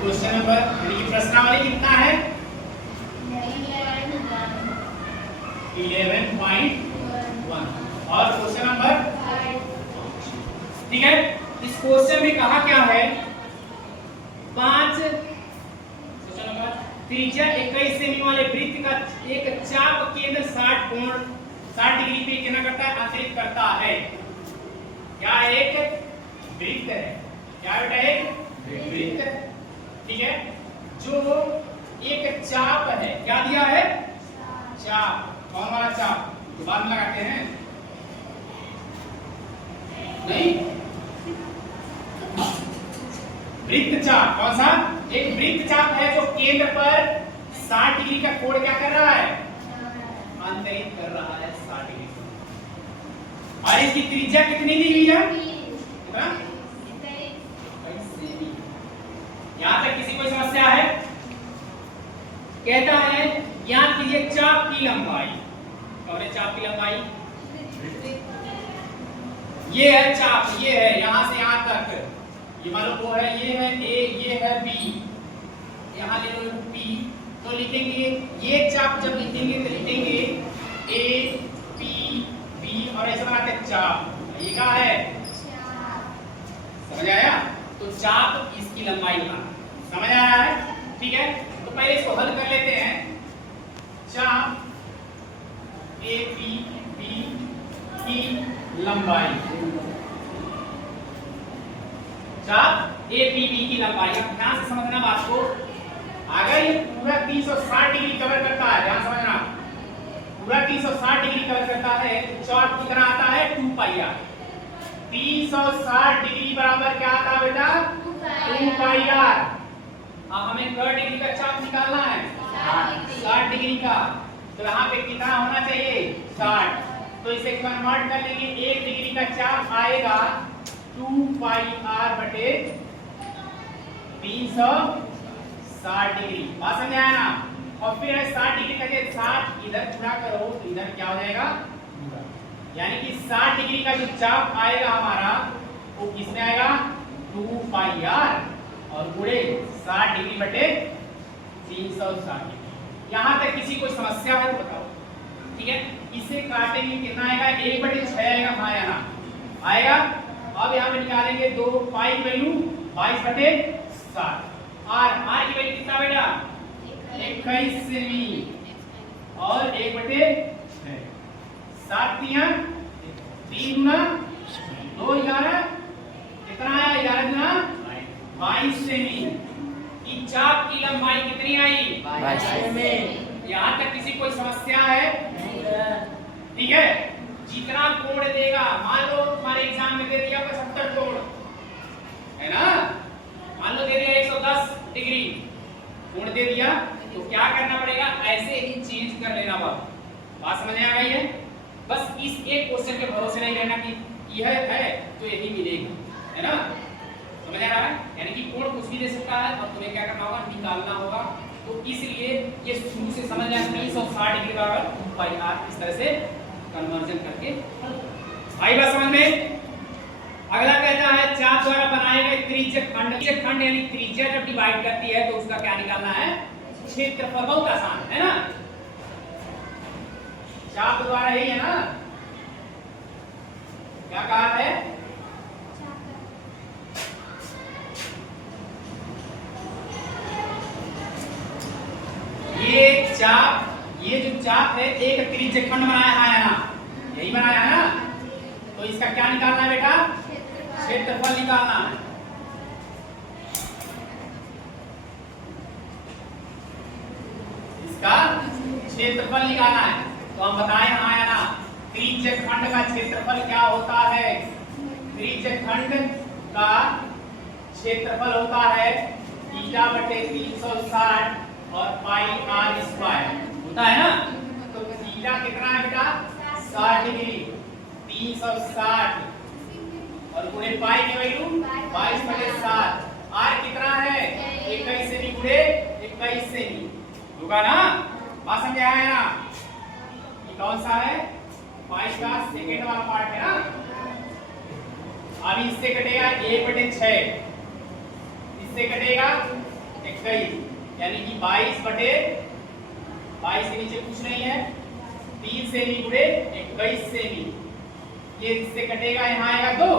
Question number यानी कि प्रश्नावली कितना है 11.1 और क्वेश्चन नंबर ठीक है। इस क्वेश्चन में कहा क्या है 5 त्रिज्या 21 सेमी वाले वृत्त का एक चाप केंद्र 60 कोण 60 डिग्री पे कितना करता है अंतरित करता है। क्या एक वृत्त है क्या बेटा एक वृत्त है ठीक है जो एक चाप है क्या दिया है चाप कौन वाला चाप तो बाद में लगाते हैं नहीं वृत्त चाप कौन सा एक वृत्त चाप है जो केंद्र पर 60 डिग्री का कोण क्या कर रहा है अंतरित कर रहा है 60 डिग्री और इसकी त्रिज्या कितनी दी हुई है कितना यहां तक किसी कोई समस्या है कहता है ज्ञात कीजिए चाप की लंबाई और चाप की लंबाई ये है चाप ये है यहां से यहां तक ये मान लो वो है ये है ए ये है बी यहां ले लो पी तो लिखेंगे ये चाप जब लिखेंगे तो लिखेंगे ए पी बी और ऐसे बनाते चाप ये क्या है समझ आया तो चाप इसकी लंबाई बनाना समझ आ रहा है ठीक है तो पहले इसको हल कर लेते हैं चाप ए पी बी की लंबाई चाप ए पी बी की लंबाई अब ध्यान से समझना बात को अगर ये पूरा 360 डिग्री कवर करता है ध्यान समझना पूरा 360 डिग्री कवर करता है तो चाप कितना आता है 2 पाई आर 360 डिग्री बराबर क्या आता है बेटा 2 पाई आर अब हमें कर डिग्री का चाप निकालना है 60 डिग्री का तो यहाँ पे कितना होना चाहिए 60 तो इसे कन्वर्ट कर लेंगे 1 डिग्री का चाप आएगा 2 पाई आर बटे 360 डिग्री बात समझ आया ना और फिर 60 डिग्री का 60 इधर पूरा करो तो इधर क्या हो जाएगा यानी कि 60 डिग्री का जो चाप आएगा हमारा वो किसमें आएगा 2 पाई आर और पूरे 60 डिग्री बटे 360 डिग्री यहां तक किसी कोई समस्या है तो बताओ ठीक है इसे काटेंगे कितना आएगा 1 बटे 6 आएगा हमारे यहाँ आएगा अब यहाँ पे निकालेंगे 2 पाई की वैल्यू 22 बटे 60 और आर की वैल्यू कितना बेटा 21 सेमी और 1 बटे 7 दिया 3 गुना 2 11 कितना आया 11 गुना 22 सेमी की चाप की लंबाई कितनी आई 22 सेमी यहाँ तक किसी कोई समस्या है ठीक है जितना कोण देगा मान लो तुम्हारे एग्जाम में दे दिया 75 कोण है ना मान लो दे दिया 110 डिग्री कोण दे दिया तो क्या करना पड़ेगा ऐसे ही चेंज कर लेना बात समझ में आ गई है बस इस एक क्वेश्चन के भरोसे नहीं रहना कि यह है तो यही मिलेगा है ना समझ आ रहा है यानी कि कोण कुछ भी दे सकता है और तुम्हें क्या करना होगा निकालना होगा तो इसलिए ये शुरू से समझ लेना 360 डिग्री बराबर 2 पाई आर इस तरह से कन्वर्जन करके आई बात समझ में अगला कहता है चाप द्वारा बनाए गए त्रिज्यक खंड यानी त्रिज्या जब डिवाइड करती है तो उसका क्या निकालना है क्षेत्रफल बहुत आसान है ना चाप द्वारा ही है ना क्या कहा है ये जो चाप है एक त्रिज्यक खंड बनाया है ना यही बनाया है ना तो इसका क्या निकालना है बेटा क्षेत्रफल निकालना है इसका क्षेत्रफल निकालना है तो हम बताएं हमारा ना त्रिज्यक खंड का क्षेत्रफल क्या होता है त्रिज्यक खंड का क्षेत्रफल होता है थीटा बटे 360 और पाई आर स्क्वायर होता है ना तो थीटा कितना है बेटा 60 डिग्री 360 और गुणे पाई की वैल्यू 22 बटे 7 आर कितना है 21 सेमी गुणे 21 सेमी होगा ना बात समझ आया ना ये कौन सा है 22 का सेकंड वाला पार्ट है ना अब इससे कटेगा 1 बटे 6 इससे कटेगा 21, यानी कि 22 बटे 22 के नीचे कुछ नहीं है, 3 सेमी गुणे 21 सेमी। ये इससे कटेगा, यहाँ आएगा 2,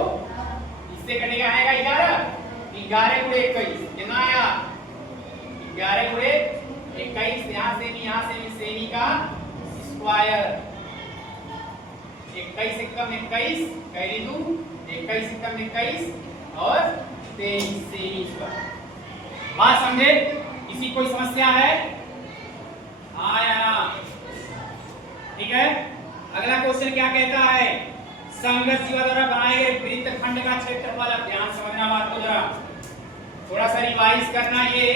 इससे कटेगा आएगा 11, 11 गुणे 21 कितना आया 11 गुणे 21, यहाँ सेमी सेमी का स्क्वायर। 21 एकम 21 कैरी दू, 21 एकम 21 और 23 सेमी स्क्वायर। बात समझे? किसी कोई समस्या है? हाँ या ना? ठीक है। अगला क्वेश्चन क्या कहता है, संगत जीवा द्वारा बनाए गए वृत्तखंड का क्षेत्रफल। अब ध्यान समझना बात को, जरा थोड़ा सा रिवाइज करना ये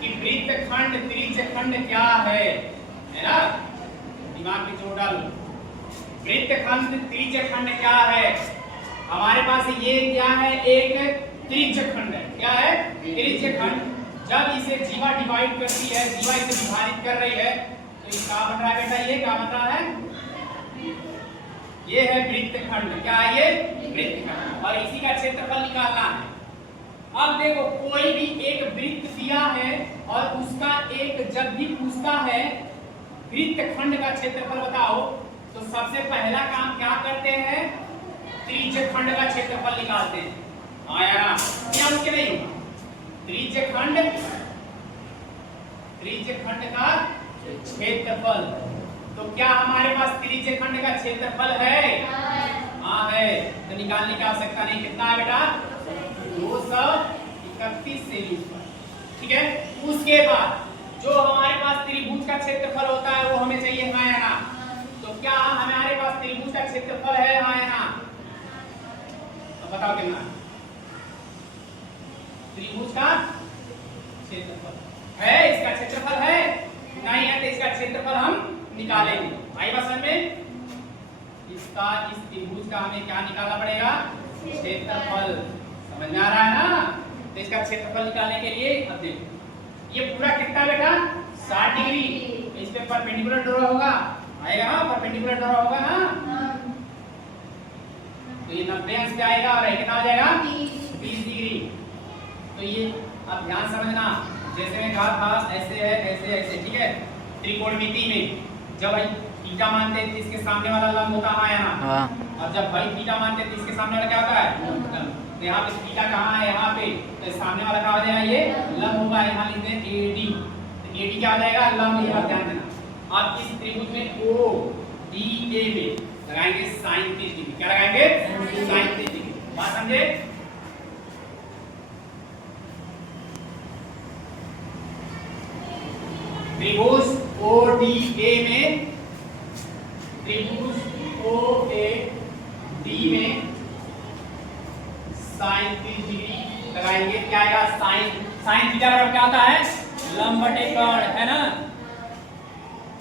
कि वृत्तखंड त्रिज्यखंड क्या है ना, दिमाग में जोर डालो। वृत्तखंड त्रिज्यखंड क्या है? हमारे पास ये क्या है, एक त्रिज्यखंड है। क्या है? त्रिज्यखंड। जब इसे जीवा डिवाइड करती है, जीवा इसे विभाजित कर रही है, तो ये क्या बन रहा है बेटा, ये क्या बन रहा है, ये है वृत्तखंड। क्या है ये? वृत्तखंड। और इसी का क्षेत्रफल निकालना है। अब देखो, कोई भी एक वृत्त दिया है और उसका एक जब भी पूछता है वृत्तखंड का क्षेत्रफल बताओ, तो सबसे पहला काम क्या करते हैं, त्रिज्यखंड का क्षेत्रफल निकालते हैं। आया ना? क्या मुश्किल नहीं होगा। त्रिज्यखंड का क्षेत्रफल। तो क्या हमारे पास त्रिज्यखंड का क्षेत्रफल है? हाँ है। तो निकालने की आवश्यकता नहीं। कितना है बेटा? 231 सेमी स्क्वायर। ठीक है। उसके बाद जो हमारे पास त्रिभुज का क्षेत्रफल होता है वो हमें चाहिए, हाँ या ना? तो क्या हमारे पास त्रिभुज का क्षेत्रफल है, हाँ या ना? तो बताओ कितना है त्रिभुज का क्षेत्रफल है? इसका क्षेत्रफल है नहीं है, तो इसका क्षेत्रफल हम निकालेंगे। आई बात समझ में? इसका, इस त्रिभुज का हमें क्या निकालना पड़ेगा, क्षेत्रफल। समझ में आ रहा है ना? तो इसका क्षेत्रफल निकालने के लिए अब देखो, ये पूरा कितना बेटा 60 डिग्री। इस पे परपेंडिकुलर ड्रॉ होगा, आएगा ना, परपेंडिकुलर ड्रॉ होगा ना, तो ये 90 अंश पे आएगा और कितना आ जाएगा 20 डिग्री। तो ये अब ध्यान समझना, जैसे मैं कहा था ऐसे है, ऐसे ऐसे। ठीक है। त्रिकोणमिति में जब भाई थीटा मानते हैं तो इसके सामने वाला लंब होता है यहाँ, और जब भाई थीटा मानते हैं तो इसके सामने वाला क्या होता है, तो यहाँ पे थीटा कहाँ है, यहाँ पे, तो सामने वाला क्या हो जाएगा, ये लंब होगा। यहाँ लिखते हैं AD, तो AD क्या हो जाएगा, लंब। यहाँ ध्यान देना। आप इस त्रिभुज में ODA में लगाएंगे sin 30 डिग्री। क्या लगाएंगे? sin 30 degree. बात समझे? त्रिभुज ODA में, त्रिभुज OAD में sin 30 डिग्री लगाएंगे। क्या आएगा, sin थीटा बराबर क्या होता है, लंब बटे कोण, है ना?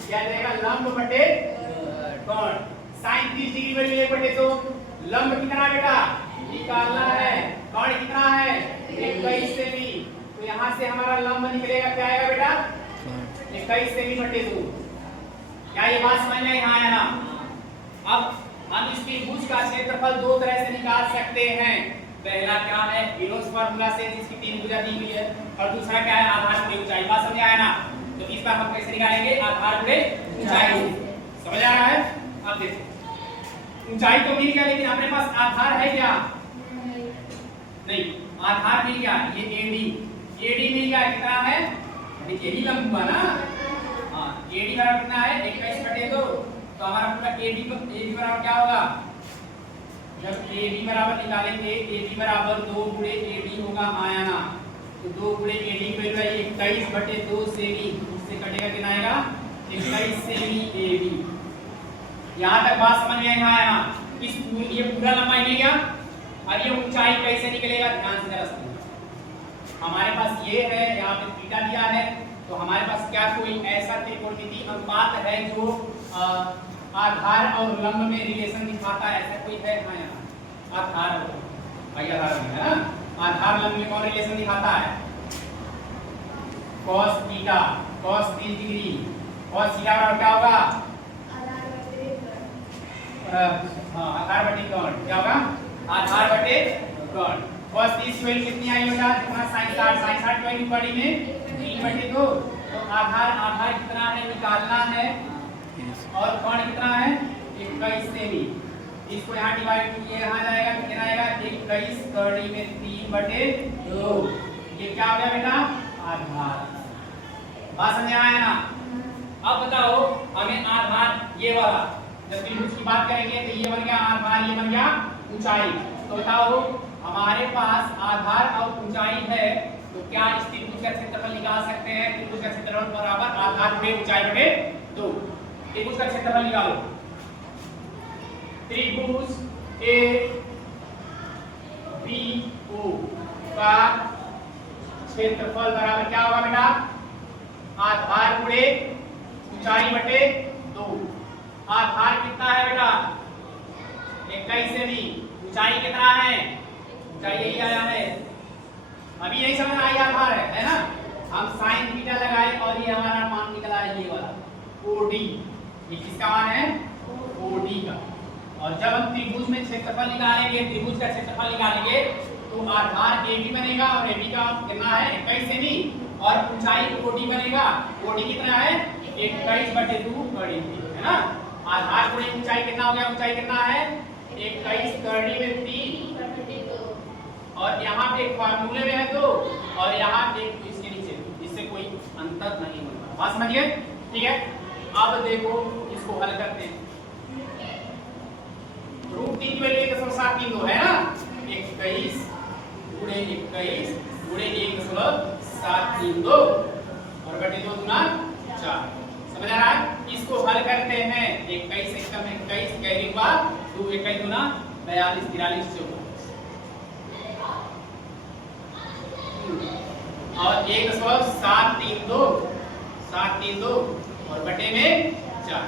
क्या जाएगा, लंब बटे कोण। sin 30 डिग्री बड़ी 1 बटे 2, लंब कितना बेटा निकालना है, कोण कितना है 21 सेमी। तो यहाँ से हमारा लंब निकलेगा, क्या आएगा बेटा 21 सेमी बटे 2। क्या ये बात समझ में यहाँ आया ना? अब हम इस त्रिभुज का क्षेत्रफल दो तरह से निकाल सकते हैं। पहला क्या है, यूरोस फार्मूला से, जिसकी 3 भुजा दी हुई है, और दूसरा क्या है, आधार गुणे ऊंचाई। बात समझ आया ना? तो इस बार हम कैसे निकालेंगे, आधार गुणे ऊंचाई। समझ आ रहा है? अब देखो, ऊंचाई तो मिल गया, लेकिन अपने पास आधार है क्या? नहीं, आधार मिल गया, ये AD मिल गया। कितना है, देखिए यही लंब हुआ ना। हाँ, AD बराबर कितना है 21 बटे 2। तो हमारा पूरा AD बराबर क्या होगा, जब AD बराबर निकालेंगे, AD बराबर 2 गुणे AD होगा आयाना। तो 2 गुणे AD की वैल्यू है 21 बटे 2 सेमी। इससे कटेगा कितना आएगा 21 सेमी AD। यहाँ तक बात समझ में आया ना? इस ये पूरा लंबाई मिल गया। और ये ऊंचाई कैसे निकलेगा, ध्यान से जरा सुनिए। हमारे पास ये है, यहाँ पे थीटा दिया है, तो हमारे पास क्या कोई ऐसा त्रिकोणमिति अनुपात है जो आधार और लंब में रिलेशन दिखाता है, ऐसा कोई है? हाँ, यहाँ आधार आधार में है ना, आधार लंब में कौन रिलेशन दिखाता है, cos theta, cos 30 degree. cos theta बराबर क्या होगा, हाँ आधार बटे कोण। क्या होगा, आधार बटे कोण। cos 30 की वैल्यू कितनी आई बेटा? कितना sin 60 की वैल्यू पड़ी में 3/2। तो आधार कितना है निकालना है और कोण कितना है 21 सेमी। इसको यहाँ डिवाइड किए यहाँ जाएगा कितना आएगा 21 कड़ी में 3/2। ये क्या हो गया बेटा? आधार। बात समझ आया ना? अब बताओ हमें आधार ये वाला जब त्रिभुज की बात करेंगे तो ये बन गया आधार, ये बन गया ऊंचाई। तो बताओ हमारे पास आधार और ऊंचाई है तो क्या इस त्रिभुज का क्षेत्रफल निकाल सकते हैं? त्रिभुज का क्षेत्रफल बराबर आधार बटे ऊंचाई बटे 2। त्रिभुज का क्षेत्रफल निकालो। त्रिभुज ए बी ओ का क्षेत्रफल बराबर क्या होगा बेटा? आधार गुणे ऊंचाई बटे 2। आधार कितना है बेटा? 21 सेमी। ऊंचाई कितना है? ऊंचाई यही आया है। अभी यही समझ आई आधार है ना? हम sin थीटा लगाए और ये हमारा मान निकला है ये वाला OD। ये किसका मान है? OD का। और जब हम त्रिभुज में क्षेत्रफल निकालेंगे, त्रिभुज का क्षेत्रफल निकालेंगे तो आधार AB बनेगा और AB का कितना है 21 सेमी और ऊंचाई OD बनेगा। OD कितना है 21/2 कड़ी है ना? आधार गुणे ऊंचाई कितना हो गया? ऊंचाई कितना है 21 कड़ी में 3 और यहाँ पे एक फार्मूले में है तो और यहाँ एक इसके नीचे, इससे कोई अंतर नहीं होगा। बात समझिए? ठीक है। अब देखो इसको हल करते हैं। √3 की वैल्यू 1.732 है ना? 21 गुणे 21 गुणे 1.732 और बटे 2 गुना 4। समझ आ रहा है? इसको हल करते हैं। 21 से कम 21 कैरी बार 2 21 गुना 42 43 14 और 1.732 और बटे में 4।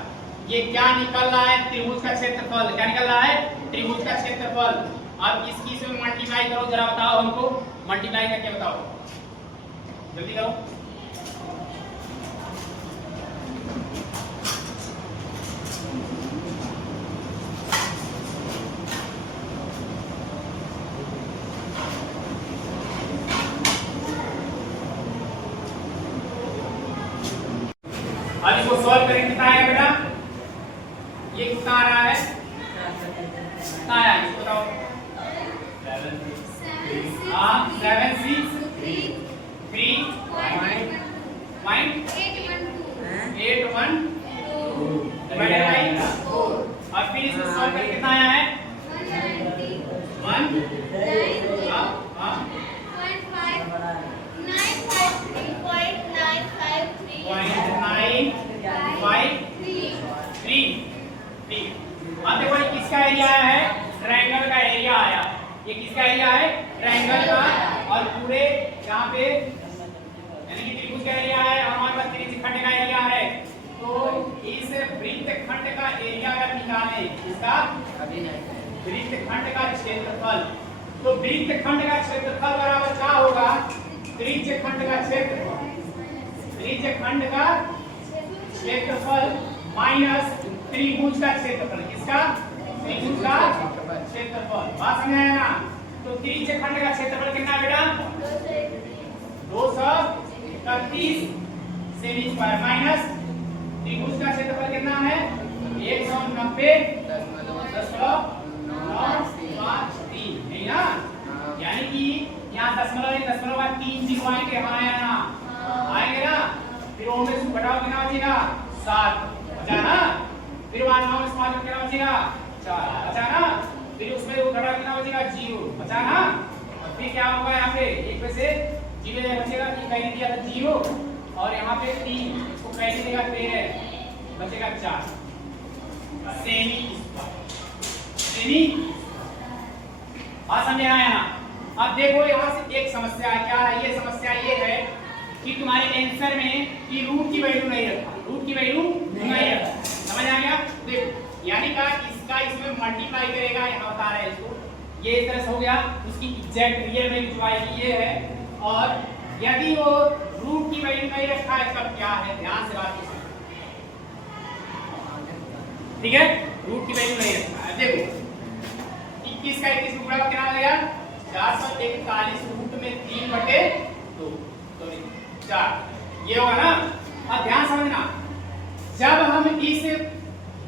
ये क्या निकल रहा है? त्रिभुज का क्षेत्रफल। क्या निकल रहा है? त्रिभुज का क्षेत्रफल। अब इसकी से मल्टीप्लाई करो, जरा बताओ हमको मल्टीप्लाई करके बताओ, जल्दी करो। अब इसको सॉल्व करेंगे। कितना आया बेटा? ये कितना आ रहा है? कितना आया इसको बताओ। 7 6 3 8 डिवाइडेड बाय 4। अब फिर इसको सॉल्व करके कितना आया है? 1.953। अब देखो ये किसका एरिया आया है? ट्रायंगल का एरिया आया। ये किसका एरिया है? ट्रायंगल का। और पूरे यहाँ पे यानी कि त्रिभुज का एरिया है, हमारे पास त्रिभुज का एरिया है। तो इस वृत्तखंड का एरिया अगर निकालें, इसका वृत्तखंड का क्षेत्रफल, तो वृत्तखंड का क्षेत्रफल बराबर क्या होगा? त्रिज्यखंड का क्षेत्रफल। त्रिज्यखंड का क्षेत्रफल माइनस त्रिभुज का क्षेत्रफल। किसका? त्रिभुज का क्षेत्रफल। बात समझ आया ना? तो त्रिज्यखंड का क्षेत्रफल कितना बेटा? 231 सेमी स्क्वायर माइनस त्रिभुज का क्षेत्रफल कितना है? 190.953 नहीं ना? यानी कि यहाँ दशमलव बाद 3 जीरो आएंगे, हाँ या ना? आएंगे ना? फिर ओम में घटाओ कितना बचेगा? 7 बचा ना? फिर वहां 9 में समाज कितना बचेगा? 4 बचा ना? फिर उसमें घटाओ कितना बचेगा? 0 बचा ना? और फिर क्या होगा यहाँ पे? एक में से 0 बचेगा, कि कहीं दिया था 0 और यहाँ पे 3, इसको कहीं देगा 13 बचेगा 4 सेमी। बात समझ आया ना? अब देखो यहाँ से एक समस्या है। क्या है ये समस्या? ये है कि तुम्हारे आंसर में कि रूट की वैल्यू नहीं रखा, रूट की वैल्यू नहीं रखा। समझ आ गया? देखो यानी का इसका इसमें मल्टीप्लाई करेगा, यहाँ बता रहे हैं इसको, ये इस तरह से हो गया। उसकी एग्जैक्ट रियल वैल्यू जो आएगी ये है। और यदि वो रूट की वैल्यू नहीं रखा है तब क्या है? ध्यान से बात कीजिए, ठीक है? रूट की वैल्यू नहीं रखा है। देखो 21 का 21 गुणा कितना हो गया? 441 रूट में 3/2 तो 4 ये होगा ना। अब ध्यान समझना, जब हम इस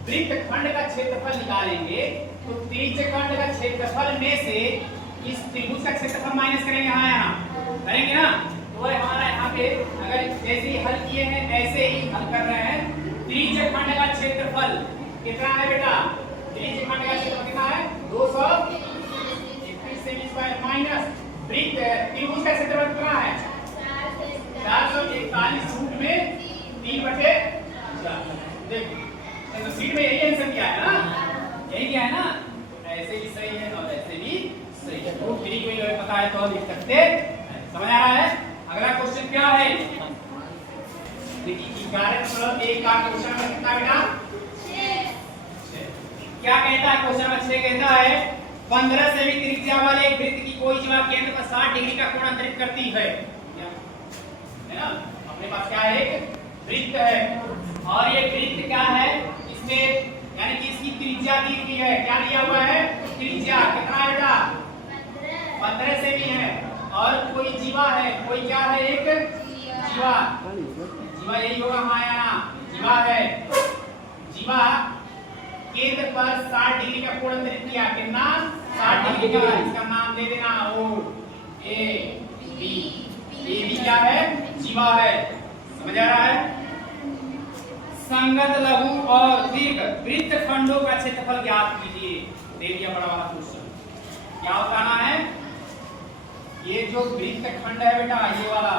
वृत्तखंड का क्षेत्रफल निकालेंगे तो त्रिज्यखंड का क्षेत्रफल में से इस त्रिभुज का क्षेत्रफल माइनस करेंगे। हाँ यहाँ करेंगे ना, तो हमारा यहाँ पे अगर जैसे ही हल किए हैं ऐसे ही हल कर रहे हैं। त्रिज्यखंड का क्षेत्रफल कितना है बेटा? त्रिज्यखंड का क्षेत्रफल कितना है? 221 सेमी स्क्वायर माइनस वृत्त त्रिभुज का क्षेत्रफल कितना है? 441 रूट में 3/4। देखो तो सीट में यही आंसर किया है ना, यही किया है ना। ऐसे भी सही है और ऐसे भी सही है। तो फ्री कोई पता है तो लिख सकते हैं। समझ आ रहा है? अगला क्वेश्चन क्या है? देखिए 11.1 का क्वेश्चन नंबर कितना बेटा? 6। क्या कहता है क्वेश्चन नंबर 6? कहता है 15 सेमी त्रिज्या वाले एक वृत्त की कोई जीवा केंद्र पर 60 डिग्री का कोण अंतरित करती है ना। अपने पास क्या है? एक वृत्त है और ये वृत्त क्या है? इसमें यानी कि इसकी त्रिज्या दी हुई है। क्या दिया हुआ है? त्रिज्या कितना है बेटा? 15 सेमी है और कोई जीवा है। कोई क्या है? एक जीवा। जीवा यही होगा हाँ या ना? जीवा है। जीवा केंद्र पर 60 डिग्री का कोण अंतरित किया। कितना? 60 डिग्री का। इसका नाम दे देना ओ ए बी। ए बी क्या है? जीवा है। समझ आ रहा है? संगत लघु और दीर्घ वृत्तखंडों का क्षेत्रफल ज्ञात कीजिए। दे दिया बड़ा वाला क्वेश्चन। क्या बताना है? ये जो वृत्तखंड है बेटा ये वाला,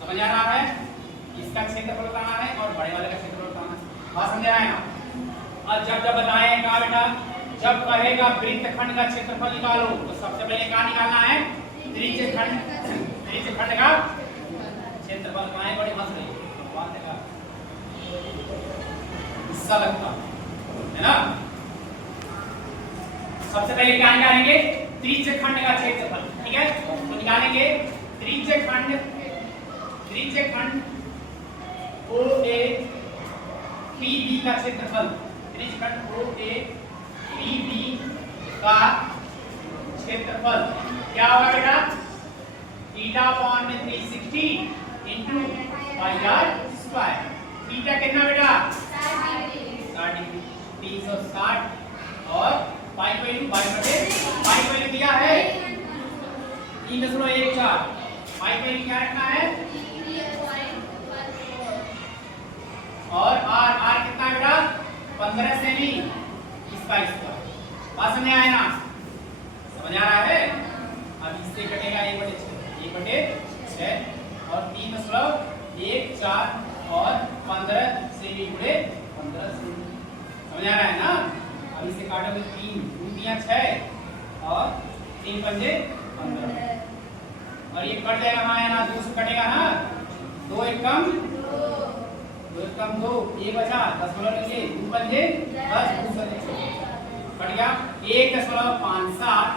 समझ आ रहा है? इसका क्षेत्रफल बताना है और बड़े वाले का क्षेत्रफल बताना है। बात समझ आया ना? और जब बताएगा बेटा, जब कहेगा वृत्तखंड का क्षेत्रफल निकालो तो सबसे पहले क्या निकालना है? त्रिज्यखंड का क्षेत्रफल। कहाँ है? बड़ी मस्त बात है हिस्सा लगता है ना। सबसे पहले क्या निकालेंगे? त्रिज्यखंड का क्षेत्रफल। ठीक है, तो निकालेंगे त्रिज्यखंड OA PB का क्षेत्रफल। त्रिज्यखंड OA PB का क्षेत्रफल क्या होगा बेटा? θ/360 into πr²। थीटा कितना बेटा? 60 डिग्री। 360 और पाई वैल्यू पाई वैल्यू दिया है 3.14। पाई वैल्यू क्या रखना है? और आर कितना बेटा? 15 सेमी। इसका बात समझ आया ना? समझ आ रहा है? अब इससे कटेगा 1/6 और 3.14 और 15 सेमी गुणे 15 सेमी। समझ आ रहा है ना? अब इसे काटोगे 3 दूनिया 6 और 3 पंजे 15 और ये कट जाएगा हाँ या ना? 2 से कटेगा ना? 2 एकम 2 ये बचा 10 लीजिए 2 पंजे 10 कट गया 1.57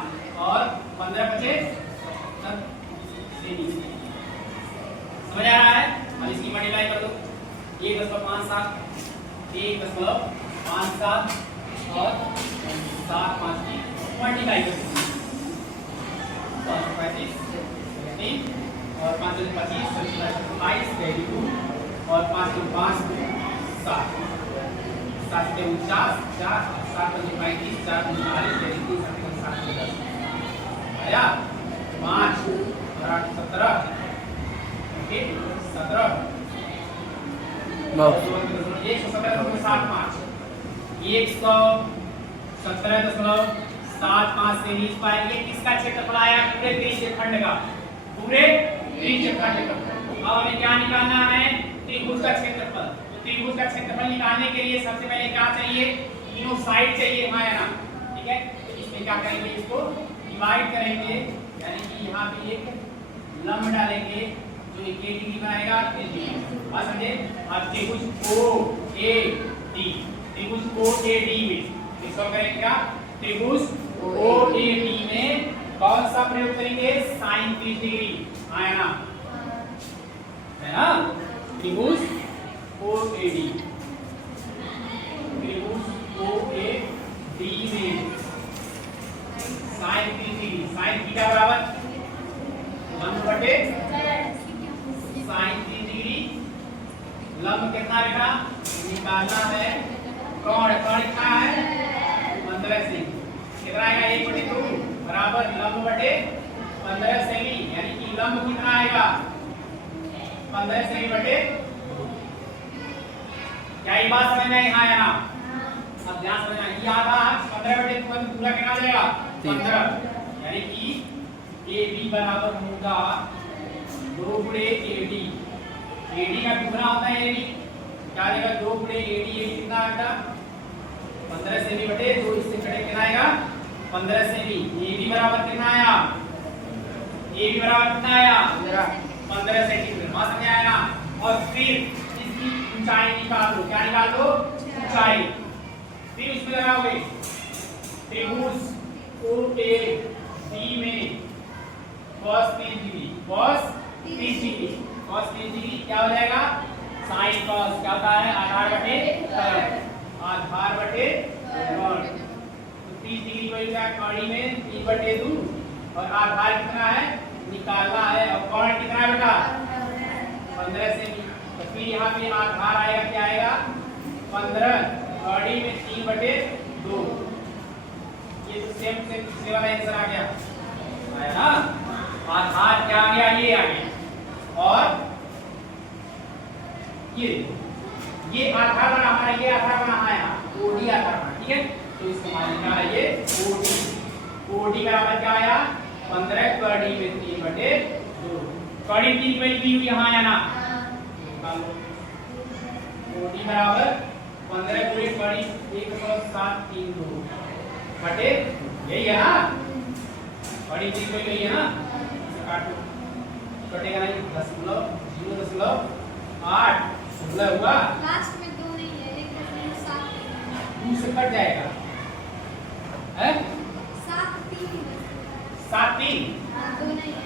और 15 बचे 70 सेमी। समझ आ रहा है? अब इसकी मल्टीप्लाई कर दो 1.57 और 7 5 की मल्टीप्लाई कर दो 35 और 5 25 22 और 5 5 7 7 के 49 4 7 35 4 39 7 10 आया 5 और 8 17 ठीक 17 117.75 से नीचे पाए। ये किसका क्षेत्रफल आया? पूरे त्रिज्यखंड का। पूरे त्रिज्यखंड का। अब हमें क्या निकालना है? त्रिभुज का क्षेत्रफल। तो त्रिभुज का क्षेत्रफल निकालने के लिए सबसे पहले क्या चाहिए? तीनों साइड चाहिए हाँ या ना? ठीक है, इसमें क्या करेंगे? इसको डिवाइड करेंगे यानी कि यहाँ पे एक लंब डालेंगे जो 1 डिग्री बनाएगा। बात समझे? अब त्रिभुज OAD में इसको करेंगे क्या? त्रिभुज OAD में कौन सा प्रयोग करेंगे? sin 30 डिग्री आया ना? है ना? त्रिभुज OAD में sin 30 डिग्री sin थीटा लंब कितना बेटा निकालना है। कौन कितना है 15 सेमी। कितना आएगा 1/2 बराबर लंब बटे 15 सेमी, यानी कि लंब कितना आएगा 15 सेमी बटे 2। क्या ये बात समझ में आया ना? अब ध्यान समझना, ये आधा 15 बटे 2 पूरा कितना आ जाएगा 15, यानी कि AB बराबर होगा 2 गुणे AD। AD का दुगना होता है AB, क्या आएगा 2 गुणे AD। AD कितना आएगा 15 सेमी बटे 2, इससे कटे कितना आएगा 15 सेमी। AB बराबर कितना आया, AB बराबर कितना आया 15 सेंटीमीटर। बात समझ आया ना? और फिर इसकी ऊंचाई निकाल दो। क्या निकाल दो ऊंचाई। फिर उसमें लगाओगे त्रिभुज OAB में cos 30 degree, cos 30 degree, cos 30 degree क्या हो जाएगा sin cos, क्या होता है आधार बटे आधार बटे कर्ण। तो 30 डिग्री को क्या कड़ी में 3/2 और आधार कितना है निकालना है, और कर्ण कितना है बेटा 15 सेमी। तो फिर यहाँ पे आधार आएगा, क्या आएगा 15, कड़ी में 3/2। ये तो सेम पिछले वाला आंसर आ गया, आया ना? आधार क्या आ गया ये आ गया, और ये आधार बना हमारा, ये आधार बना है OD आधार बना, ठीक है? तो इसका मान निकाला ये OD बराबर क्या आया 15, कड़ी में 3/2। कड़ी 3 पे लिखी हुई यहाँ आया ना, OD बराबर 15 गुणे कड़ी 10732 बटे, यही है ना कड़ी 3 पे यही है ना, काटो कटेगा नहीं 0.8 16 हुआ, लास्ट में 2 नहीं है, 1.7 2 से कट जाएगा है 7 7 हाँ 2 नहीं है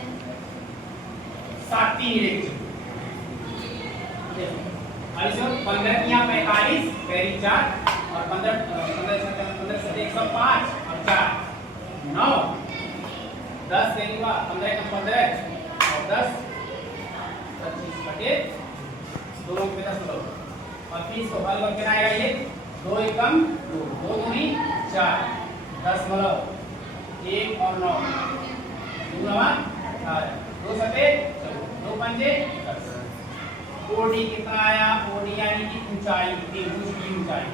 7 3 अब इसमें 15 किया 45 पैरी 4 और 15 से 105 और 4 9 10 से हुआ 15 का 15 और 10 25 बटे 2 पे 10 लो, और 30 को हल करके आएगा ये 2 एकम 2 2 दूनी 4 10 बोलो 1 और 9 2 9 18 2 सते 2 पंजे 10। OD कितना आया, OD यानी कि ऊंचाई, त्रिभुज की ऊंचाई।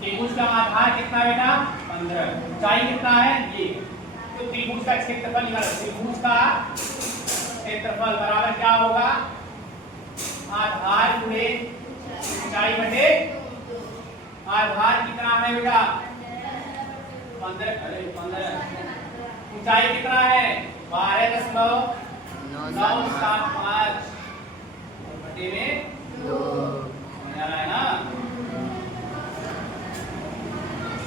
त्रिभुज का आधार कितना बेटा 15, ऊंचाई कितना है ये, तो त्रिभुज का क्षेत्रफल निकालो। त्रिभुज का क्षेत्रफल बराबर क्या होगा आधार गुणे ऊंचाई बटे आधार कितना है बेटा 15, अरे 15, ऊंचाई कितना है 12.975 बटे में 2 है ना।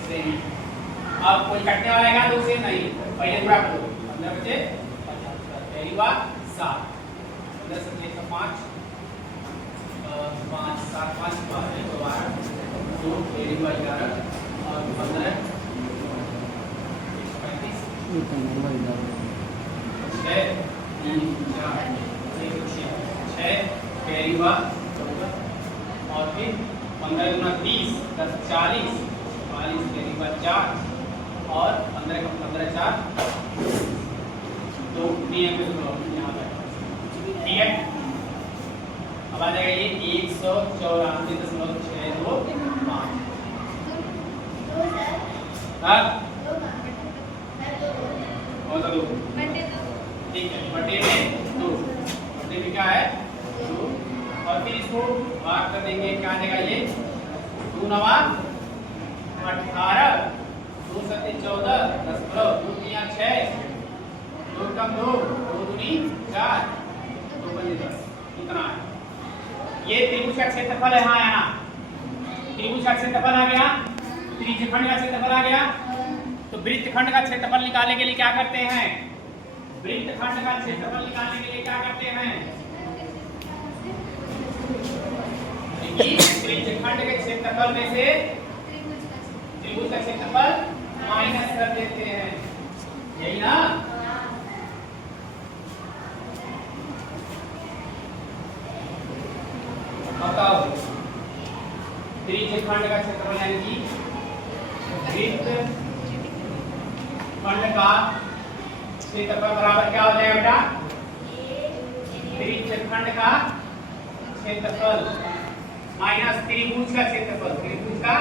सेमी। अब कोई कटने वाला है 2 से नहीं, पहले पूरा करो 15 बचे 50 बात 7 10 से 5 5 7 5 12 2 11 और 15 135 6 3 4 6 कैरी हुआ 14 और फिर 15 गुना 30 10 40 40 कैरी हुआ 4 और 15 का 15 4 तो नियम पे यहाँ पे ठीक है। अब आ जाएगा ये 194.62 हाँ और तो ठीक है बटे में 2 बटे में क्या है 2 और फिर इसको भाग कर देंगे, क्या आ जाएगा ये 2 9 18 2 7 14 10 2 3 6 2 कम 2 2 दूनी 4 2 पंजे 10 इतना है। ये त्रिभुज का क्षेत्रफल है, हाँ या ना? त्रिभुज का क्षेत्रफल आ गया, त्रिज्यखंड का क्षेत्रफल आ गया। तो वृत्तखंड का क्षेत्रफल निकालने के लिए क्या करते हैं, वृत्तखंड का क्षेत्रफल निकालने के लिए क्या करते हैं, त्रिज्यखंड के क्षेत्रफल में से त्रिभुज का क्षेत्रफल माइनस कर देते हैं, यही ना। बताओ त्रिज्यखंड का क्षेत्रफल यानी कि वृत्त खंड का क्षेत्रफल बराबर क्या हो जाएगा बेटा? त्रिज्यखंड का क्षेत्रफल माइनस त्रिभुज का क्षेत्रफल। त्रिभुज का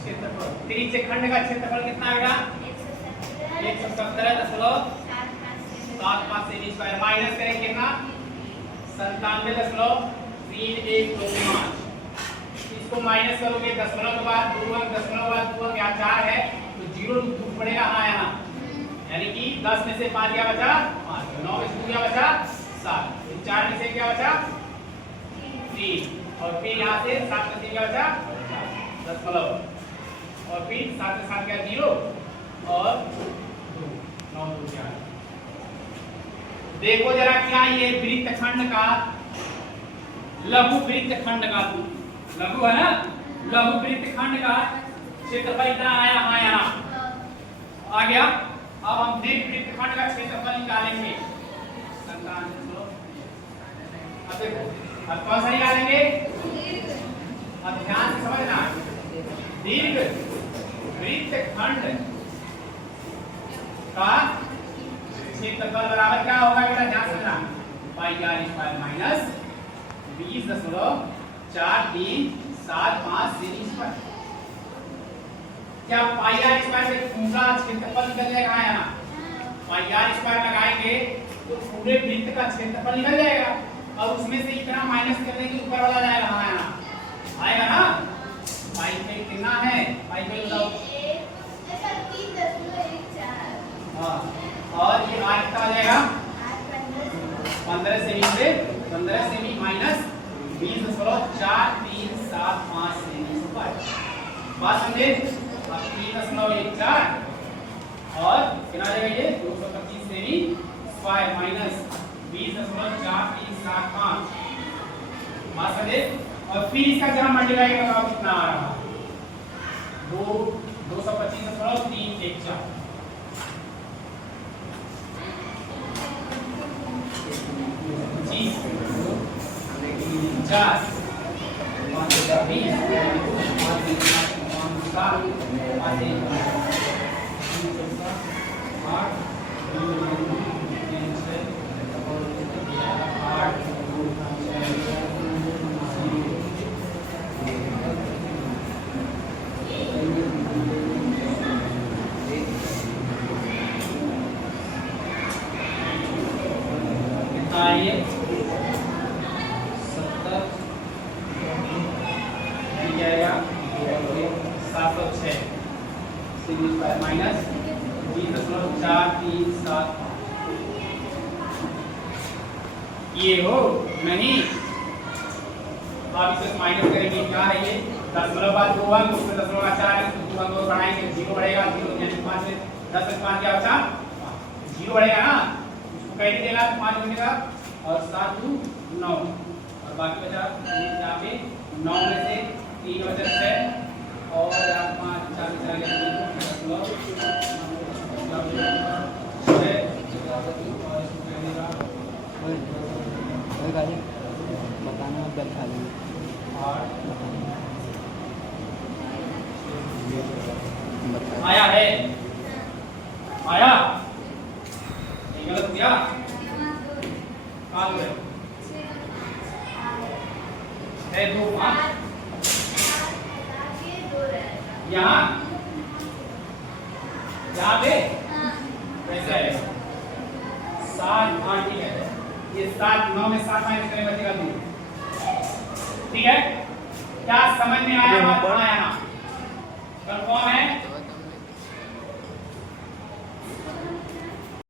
क्षेत्रफल, त्रिज्यखंड का क्षेत्रफल कितना बेटा? 117.75 सेमी स्क्वायर माइनस करें कितना? 97.3125। इसको माइनस करोगे दशमलव के बाद दो अंक, दशमलव के बाद दो अंक, यहाँ 4 है तो 0 लिखना पड़ेगा। हाँ यहाँ यानी कि 10 में से 5 क्या बचा? 5। 9 में से 2 क्या बचा? 7। 4 में से क्या बचा? 3। और फिर यहाँ से 7 में से क्या बचा? दशमलव। और फिर 7 से 7 क्या? 0 और 2। 9 2 4। देखो जरा क्या ये वृत्तखंड का लघु वृत्तखंड का, लघु है ना, लघु वृत्तखंड का क्षेत्रफल इतना आया। हाँ यहाँ आ गया। अब हम दीर्घ वृत्तखंड का क्षेत्रफल निकालेंगे। अब देखो अब कौन सा निकालेंगे? अब ध्यान से समझना, दीर्घ वृत्तखंड का क्षेत्रफल बराबर क्या होगा बेटा? ध्यान से समझना, पाई आर स्क्वायर माइनस 20.4375 सेमी स्क्वायर। क्या पाई आर स्क्वायर से पूरा क्षेत्रफल निकल जाएगा? यहाँ पाई आर स्क्वायर लगाएंगे तो पूरे वृत्त का क्षेत्रफल निकल जाएगा और उसमें से इतना माइनस कर देंगे ऊपर वाला जाएगा। हाँ यहाँ आएगा ना। पाई पे कितना है? पाई पे बताओ। हाँ और ये आर कितना आ जाएगा? 15 सेमी से 15 सेमी माइनस 20.4375 सेमी स्क्वायर। बात समझे? अब 3.14 और कितना रहेगा ये? 225 सेमी स्क्वायर माइनस 20.4375। बात समझे? और फिर इसका जरा मल्टीप्लाई कराओ कितना आ रहा? 225.314 माइनस 20.4375 ये हो नहीं। आप इसे माइनस करेंगे क्या है ये? दशमलव बाद 2 अंक, उसमें दशमलव का 4 है तो 2 अंक और बढ़ाएंगे 0 बढ़ेगा। 0 यानी 5 से 10 से 5 क्या बचा? 0 बढ़ेगा ना। उसको कैसे देगा? 5 बनेगा और 7 2 9 और बाकी बचा यहाँ पे 9 में से 3 बचा 6 और 5 4 में चला गया 10 बताना बेल खा लेंगे। आया है? आया? ये गलत किया? कहाँ गए? 6 2 5 यहाँ यहाँ पे कैसा है? 7 8 ठीक है। ये 7 9 में 7 माइनस करें बचेगा 2। ठीक है? क्या समझ में आया? बात आया ना? कंफर्म है?